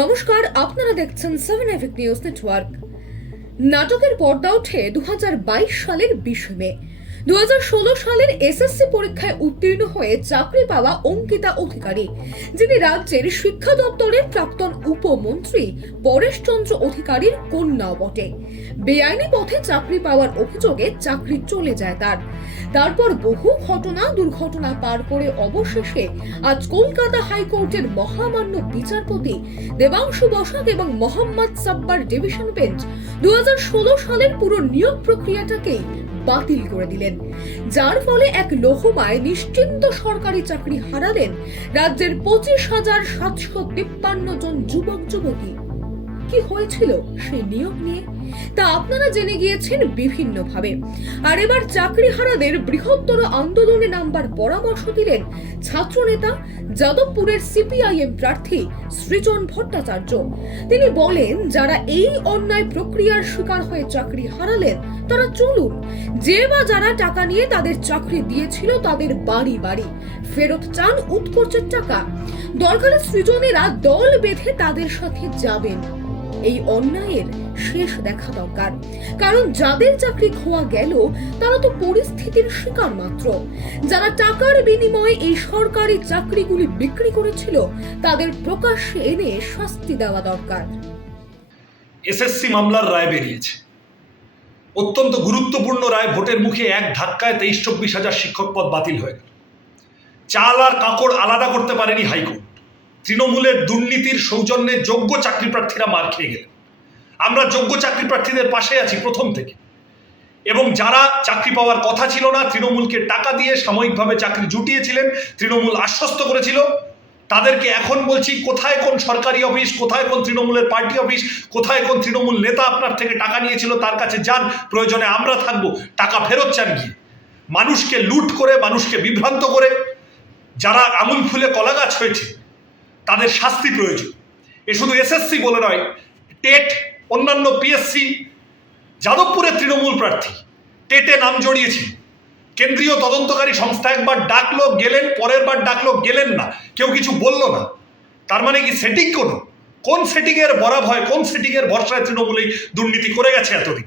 নমস্কার, আপনারা দেখছেন 7 এফেক নিউজ নেটওয়ার্ক। নাটকের পর্দা ওঠে 2022 সালের 20 মে। 2016 সালের এসএসসি পরীক্ষায় উত্তীর্ণ হয়ে চাকরি পাওয়া অঙ্কিতা অধিকারী, যিনি রাজ্যের শিক্ষা দপ্তরের প্রাক্তন উপমন্ত্রী পরেশ চন্দ্র অধিকারীর কন্যাও বটে। বেআইনি পথে চাকরি পাওয়ার অভিযোগে চাকরি চলে যায় তারপর বহু দুর্ঘটনা পার করে অবশেষে আজ কলকাতা হাইকোর্টের মহামান্য বিচারপতি দেবাংশু বসাক এবং মোহাম্মদ সাব্বার ডিভিশন বেঞ্চ 2016 সালের পুরো নিয়োগ প্রক্রিয়াটাকেই বাতিল করে দিলেন, যার ফলে এক লোহমায় নিশ্চিন্ত সরকারি চাকরি হারালেন রাজ্যের 25,753 জন যুবক যুবতী। কি হয়েছিল সেই নিয়োগ নিয়ে তা আপনারা জেনে গিয়েছেন বিভিন্ন ভাবে। আর এবার চাকরিহারাদের বৃহত্তর আন্দোলনে নামবার পরামর্শ দিলেন ছাত্রনেতা যাদবপুরের সিপিআইএম প্রার্থী সৃজন ভট্টাচার্য। তিনি বলেন, যারা এই অন্যায় প্রক্রিয়ার শিকার হয়ে চাকরি হারালেন তারা চলুন, যে বা যারা টাকা নিয়ে তাদের চাকরি দিয়েছিল তাদের বাড়ি বাড়ি ফেরত চান উৎকর্ষের টাকা। দরকারে সৃজনেরা দল বেঁধে তাদের সাথে যাবেন। এই অন্যায়ের শেষ দেখা দরকার, কারণ যাদের চাকরি খোয়া গেল তারা তো পরিস্থিতির শিকার মাত্র। যারা টাকার বিনিময়ে এই সরকারি চাকরিগুলি বিক্রি করেছিল তাদের প্রকাশ্যে এনে শাস্তি দেওয়া দরকার। এসএসসি মামলার রায় বেরিয়েছে, অত্যন্ত গুরুত্বপূর্ণ রায়। ভোটের মুখে এক ধাক্কায় 23-24 হাজার শিক্ষক পদ বাতিল হয়ে গেল। চাল আর কাঁকড় আলাদা করতে পারেনি হাইকোর্ট। তৃণমূলের দুর্নীতির সৌজন্যে যোগ্য চাকরি প্রার্থীরা মার খেয়ে গেলেন। আমরা যোগ্য চাকরি প্রার্থীদের পাশে আছি প্রথম থেকে, এবং যারা চাকরি পাওয়ার কথা ছিল না, তৃণমূলকে টাকা দিয়ে সাময়িকভাবে চাকরি জুটিয়েছিলেন, তৃণমূল আশ্বস্ত করেছিল, তাদেরকে এখন বলছি, কোথায় কোন সরকারি অফিস, কোথায় কোন তৃণমূলের পার্টি অফিস, কোথায় কোন তৃণমূল নেতা আপনার থেকে টাকা নিয়েছিল, তার কাছে যান, প্রয়োজনে আমরা থাকবো, টাকা ফেরত চান গিয়ে। মানুষকে লুট করে, মানুষকে বিভ্রান্ত করে যারা আঙুল ফুলে কলা গাছ হয়েছে তাদের শাস্তি প্রয়োজন। এ শুধু এসএসসি বলে নয়, টেট, অন্যান্য পিএসসি। যাদবপুরের তৃণমূল প্রার্থী টেটে নাম জড়িয়েছিল, কেন্দ্রীয় তদন্তকারী সংস্থা একবার ডাকলো গেলেন, পরের বার ডাকলো গেলেন না, কেউ কিছু বললো না। তার মানে কি সেটিং? কোন সেটিং এর বরাব হয়, কোন সেটিং এর ভরসায় তৃণমূলেই দুর্নীতি করে গেছে এতদিন?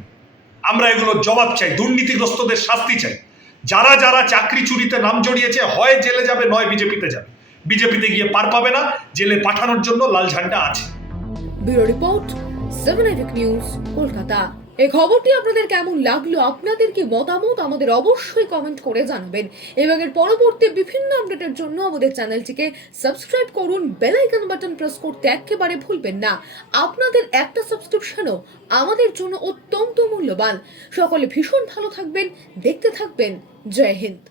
আমরা এগুলোর জবাব চাই, দুর্নীতিগ্রস্তদের শাস্তি চাই। যারা যারা চাকরি চুরিতে নাম জড়িয়েছে হয় জেলে যাবে, নয় বিজেপিতে যাবে। বিজেপিতে গিয়ে পার পাবে না, জেলে পাঠানোর জন্য লাল ঝান্ডা আছে। ব্যুরো রিপোর্ট, 7 এফেক নিউজ, কলকাতা। এই খবরটি আপনাদের কেমন লাগলো, আপনাদের কি মতামত আমাদের অবশ্যই কমেন্ট করে জানাবেন, এবং এর পরবর্তী বিভিন্ন আপডেটের জন্য আমাদের চ্যানেলটিকে সাবস্ক্রাইব করুন। বেল আইকন বাটন প্রেস করতে একেবারে ভুলবেন না। আপনাদের একটা সাবস্ক্রিপশনও আমাদের জন্য অত্যন্ত মূল্যবান। সকলে ভীষণ ভালো থাকবেন, দেখতে থাকবেন। জয় হিন্দ।